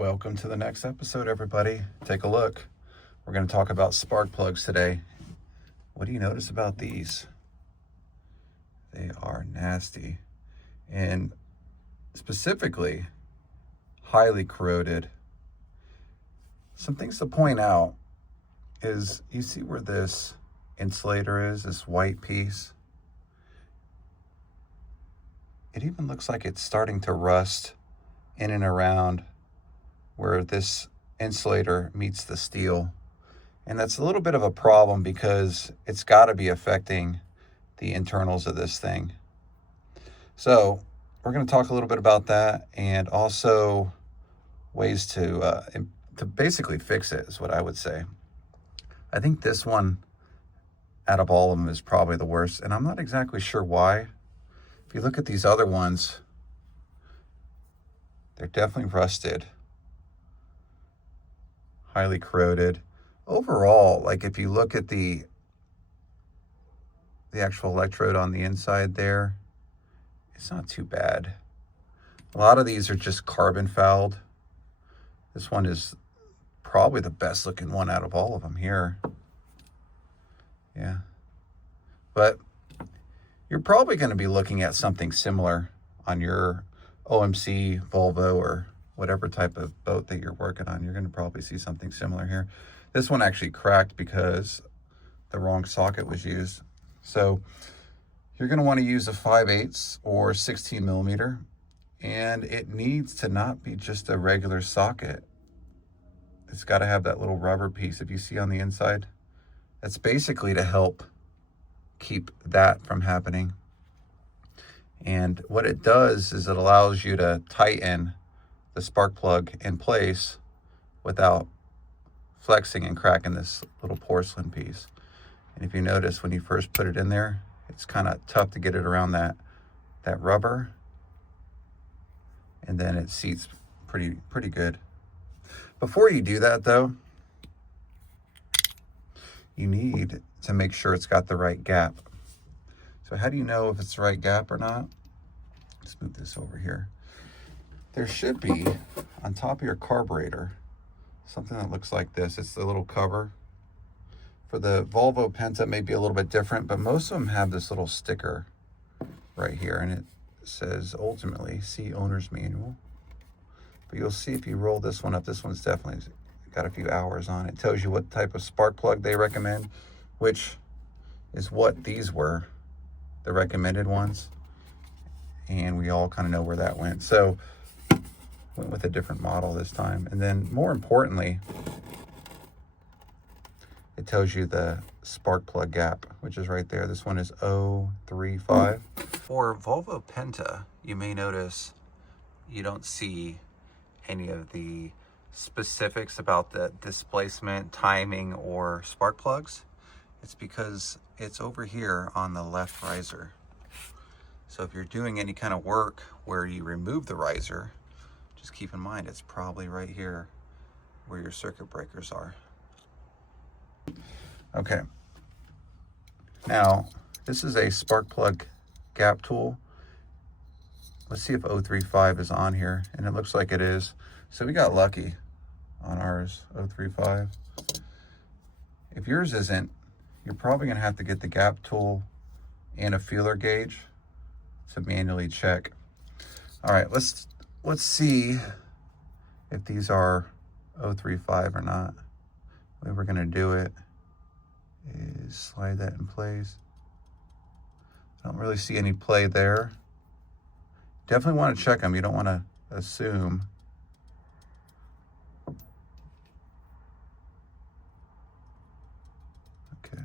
Welcome to the next episode, everybody. Take a look. We're going to talk about spark plugs today. What do you notice about these? They are nasty and specifically highly corroded. Some things to point out is you see where this insulator is, this white piece? It even looks like it's starting to rust in and around where this insulator meets the steel. And that's a little bit of a problem because it's got to be affecting the internals of this thing. So we're going to talk a little bit about that and also ways to basically fix it is what I would say. I think this one out of all of them is probably the worst, and I'm not exactly sure why. If you look at these other ones, they're definitely rusted, highly corroded. Overall, like if you look at the actual electrode on the inside there, it's not too bad. A lot of these are just carbon fouled. This one is probably the best looking one out of all of them here. Yeah. But you're probably going to be looking at something similar on your OMC, Volvo, or whatever type of boat that you're working on. You're going to probably see something similar here. This one actually cracked because the wrong socket was used. So you're going to want to use a 5/8 or 16 millimeter, and it needs to not be just a regular socket. It's got to have that little rubber piece. If you see on the inside, that's basically to help keep that from happening. And what it does is it allows you to tighten the spark plug in place without flexing and cracking this little porcelain piece. And if you notice, when you first put it in there, it's kind of tough to get it around that rubber, and then it seats pretty good. Before you do that though, you need to make sure it's got the right gap. So how do you know if it's the right gap or not? Let's move this over here. There should be on top of your carburetor something that looks like this. It's the little cover. For the Volvo Penta, it may be a little bit different, but most of them have this little sticker right here, and it says ultimately see owner's manual. But you'll see if you roll this one up, this one's definitely got a few hours on it. It tells you what type of spark plug they recommend, which is what these were, the recommended ones. And we all kind of know where that went. So went with a different model this time. And then more importantly, it tells you the spark plug gap, which is right there. This one is 035. For Volvo Penta, you may notice you don't see any of the specifics about the displacement, timing, or spark plugs. It's because it's over here on the left riser. So if you're doing any kind of work where you remove the riser, just keep in mind it's probably right here where your circuit breakers are. Okay. Now, this is a spark plug gap tool. Let's see if 035 is on here, and it looks like it is. So we got lucky on ours, 035. If yours isn't, you're probably gonna have to get the gap tool and a feeler gauge to manually check. All right, let's see if these are 035 or not. The way we're gonna do it is slide that in place. I don't really see any play there. Definitely want to check them. You don't want to assume. Okay.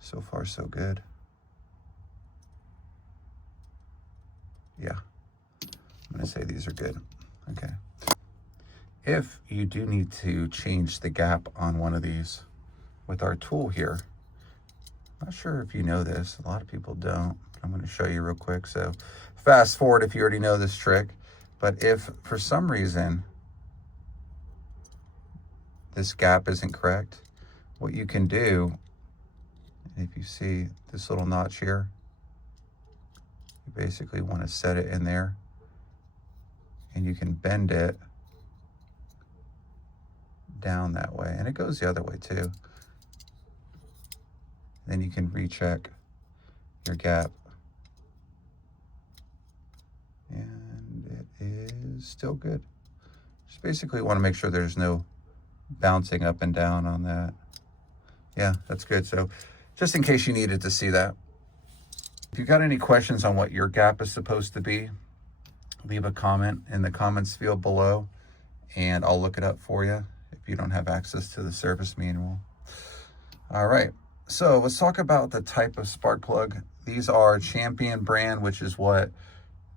So far, so good. Yeah. I'm going to say these are good. Okay. If you do need to change the gap on one of these with our tool here, I'm not sure if you know this. A lot of people don't. I'm going to show you real quick. So fast forward if you already know this trick. But if for some reason this gap isn't correct, what you can do, if you see this little notch here, you basically want to set it in there, and you can bend it down that way, and it goes the other way too. Then you can recheck your gap. And it is still good. Just basically want to make sure there's no bouncing up and down on that. Yeah, that's good. So just in case you needed to see that. If you've got any questions on what your gap is supposed to be, leave a comment in the comments field below and I'll look it up for you if you don't have access to the service manual. All right, so let's talk about the type of spark plug. These are Champion brand, which is what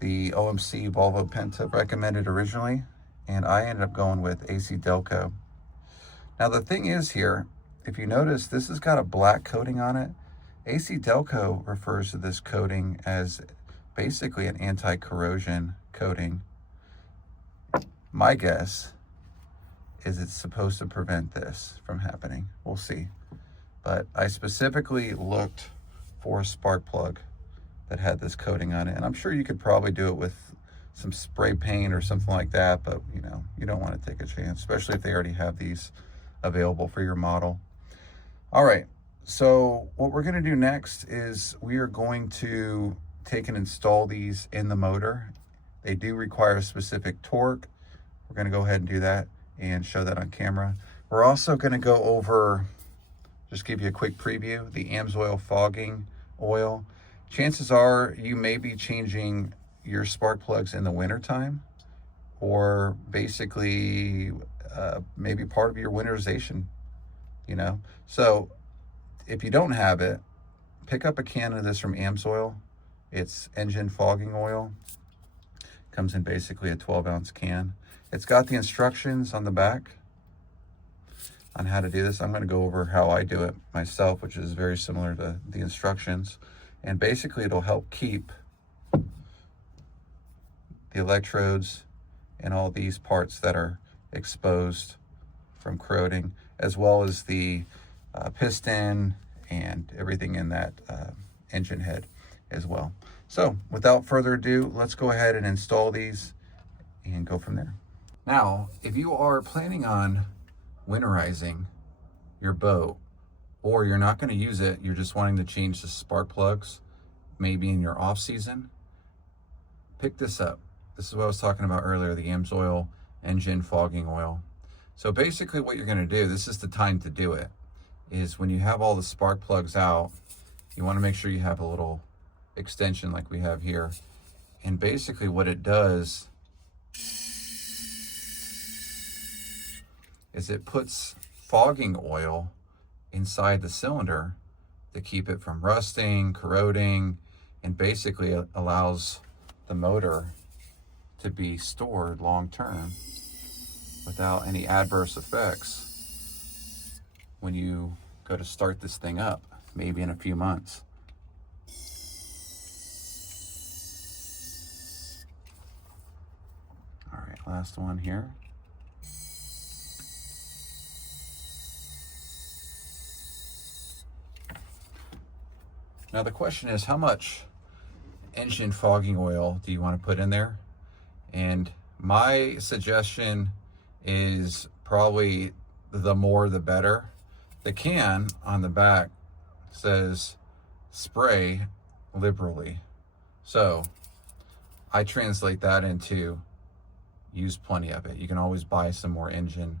the OMC Volvo Penta recommended originally, and I ended up going with AC Delco. Now the thing is here, if you notice, this has got a black coating on it. AC Delco refers to this coating as basically an anti-corrosion coating. My guess is it's supposed to prevent this from happening. We'll see. But I specifically looked for a spark plug that had this coating on it, and I'm sure you could probably do it with some spray paint or something like that, but you know, you don't want to take a chance, especially if they already have these available for your model. All right, so what we're going to do next is we are going to take and install these in the motor. They do require a specific torque. We're going to go ahead and do that and show that on camera. We're also going to go over, just give you a quick preview, the AMSOIL fogging oil. Chances are you may be changing your spark plugs in the wintertime, or basically maybe part of your winterization, you know? So if you don't have it, pick up a can of this from AMSOIL. It's engine fogging oil. Comes in basically a 12-ounce can. It's got the instructions on the back on how to do this. I'm going to go over how I do it myself, which is very similar to the instructions. And basically it'll help keep the electrodes and all these parts that are exposed from corroding, as well as the piston and everything in that engine head as well. So without further ado, let's go ahead and install these and go from there. Now, if you are planning on winterizing your boat, or you're not going to use it, you're just wanting to change the spark plugs, maybe in your off season, pick this up. This is what I was talking about earlier, the AMSOIL engine fogging oil. So basically what you're going to do, this is the time to do it, is when you have all the spark plugs out, you want to make sure you have a little extension like we have here. And basically what it does is it puts fogging oil inside the cylinder to keep it from rusting, corroding, and basically allows the motor to be stored long term without any adverse effects when you go to start this thing up, maybe in a few months. All right, last one here. Now the question is, how much engine fogging oil do you want to put in there? And my suggestion is probably the more the better. The can on the back says spray liberally. So I translate that into use plenty of it. You can always buy some more engine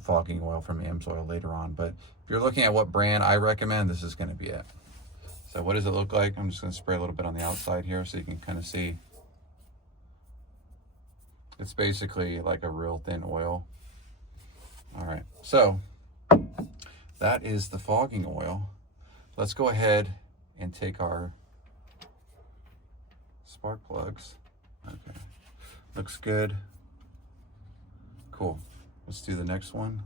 fogging oil from AMSOIL later on. But if you're looking at what brand I recommend, this is going to be it. So what does it look like? I'm just going to spray a little bit on the outside here so you can kind of see. It's basically like a real thin oil. All right, so that is the fogging oil. Let's go ahead and take our spark plugs. Okay, looks good. Cool. Let's do the next one.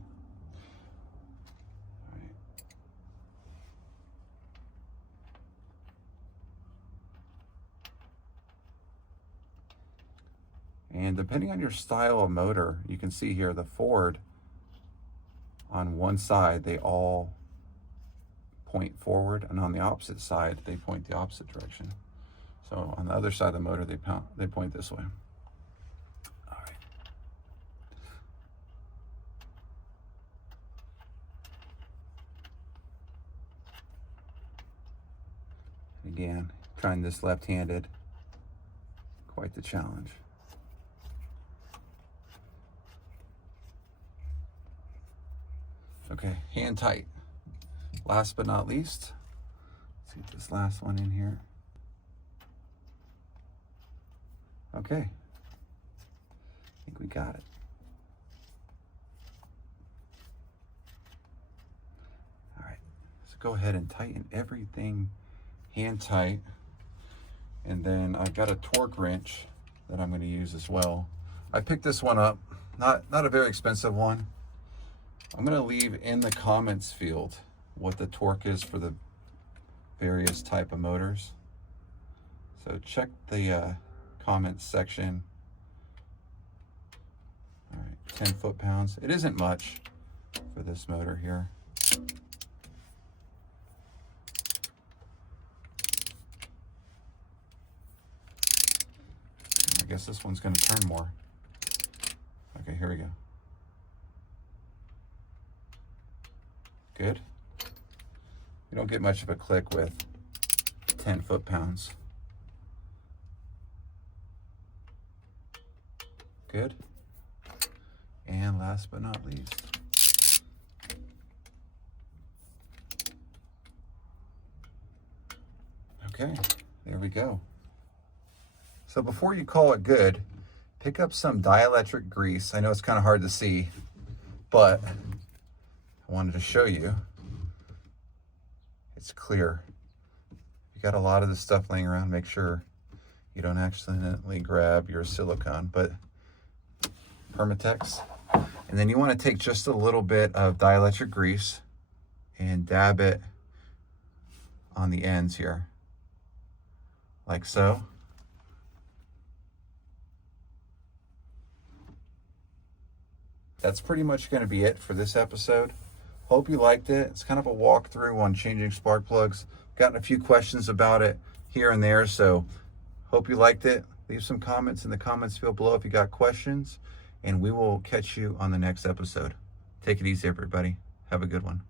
And depending on your style of motor, you can see here the Ford on one side, they all point forward, and on the opposite side, they point the opposite direction. So on the other side of the motor, they point this way. All right. Again, trying this left-handed, quite the challenge. Okay, hand tight. Last but not least, let's get this last one in here. Okay, I think we got it. All right, so go ahead and tighten everything hand tight. And then I've got a torque wrench that I'm going to use as well. I picked this one up, not a very expensive one. I'm going to leave in the comments field what the torque is for the various type of motors. So check the comments section. All right, 10 foot-pounds. It isn't much for this motor here. I guess this one's going to turn more. Okay, here we go. Good. You don't get much of a click with 10 foot-pounds. Good. And last but not least, okay, there we go. So before you call it good, pick up some dielectric grease. I know it's kind of hard to see, but I wanted to show you. It's clear. You got a lot of this stuff laying around, make sure you don't accidentally grab your silicone, but Permatex. And then you want to take just a little bit of dielectric grease and dab it on the ends here, like so. That's pretty much going to be it for this episode. Hope you liked it. It's kind of a walkthrough on changing spark plugs. Gotten a few questions about it here and there, so hope you liked it. Leave some comments in the comments field below if you got questions, and we will catch you on the next episode. Take it easy, everybody. Have a good one.